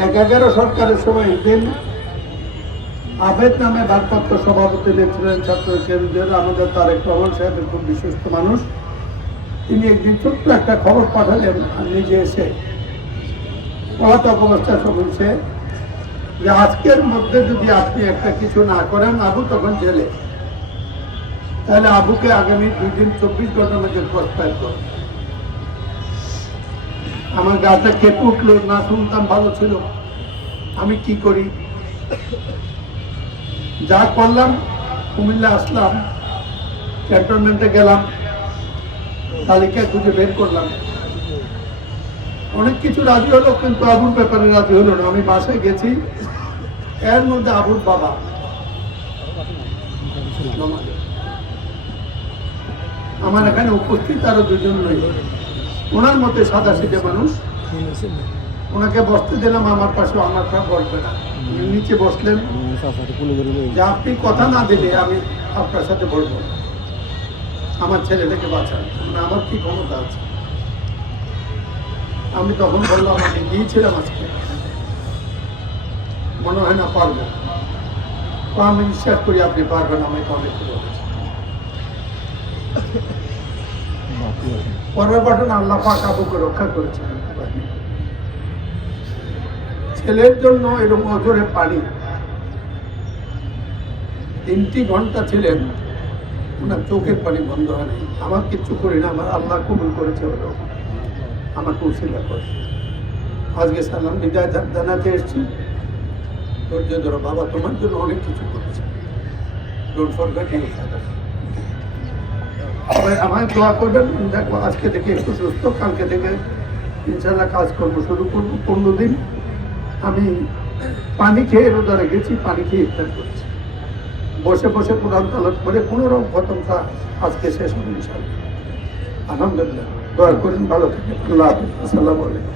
11 সরকারের সময় একদিন আবেদ নামে ভারপ্রাপ্ত সভাপতি ছিলেন ছাত্র কেন্দ্রের আমাদের তারেক রহমান সাহেবের খুব বিশ্বস্ত মানুষ। তিনি একদিন ছোট্ট একটা খবর পাঠালেন, নিজে এসে পলাতক অবস্থা শুনছে যে আজকের মধ্যে যদি আপনি একটা কিছু না করেন, আবু তখন জেলে, তাহলে আবুকে আগামী 2 দিন 24 ঘন্টার মধ্যে প্রস্তাব করুন। আমার গাটা কেঁপে উঠলো, না শুনতাম ভালো ছিল, আমি কি করি? যা করলাম, কুমিল্লা আসলাম, ক্যান্টনমেন্টে গেলাম, তালিকা খুঁজে বের করলাম, অনেক কিছু রাজি হলো, কিন্তু আবুর ব্যাপারে রাজি হলো না। আমি বাসায় গেছি, এর মধ্যে আবুর বাবা আমার এখানে উপস্থিত, আরো 2 জন নয়, ওনার মতে সাদা সিধে মানুষ। ওনাকে বসতে দিলাম আমার পাশে, আমার পাশে বসবে না, নিচে বসলেন যে আপনি কথা না দিলে আমি আপনার সাথে বলবো, আমার ছেলেটাকে বাঁচান, আমার কি ক্ষমতা আছে? আমি তখন বললাম, আমি গিয়েছিলাম আজকে, মনে হয় না পারবো। তো আমি বিশ্বাস করি আপনি পারবেন, আমি অনেক বলেছি। পরের ঘটনা, আল্লাহ পাক আবুকে রক্ষা করেছেন। ছেলের জন্য এরকম অজরে পানি 3 ঘন্টা ছিলেন, ওনার চোখের পানি বন্ধ হয় নাই। আমার কিচ্ছু করি না, আমার আল্লাহ কবুল করেছে, হলো আমাকে উসিলা করে। আজকে সালাম বিদায় জানাতে এসেছি, ধৈর্য ধরো বাবা, তোমার জন্য অনেক কিছু করেছে, ডোন্ট ফরগেট ইউ ফাদার। সবাই আমায় দোয়া করবেন। দেখো আজকে থেকে একটু সুস্থ, কালকে থেকে ইনশাল্লাহ কাজকর্ম শুরু করবো। 15 দিন আমি পানি খেয়ে রোজা রেখেছি, পানি খেয়ে ইফতার করেছি, বসে বসে কোরআন তালাওয়াত করে 15 খতমটা আজকে শেষ হবে ইনশাল্লাহ। আলহামদুলিল্লাহ, দোয়া করেন, ভালো থাকেন। আল্লাহ হাফেজ, আসসালামু আলাইকুম।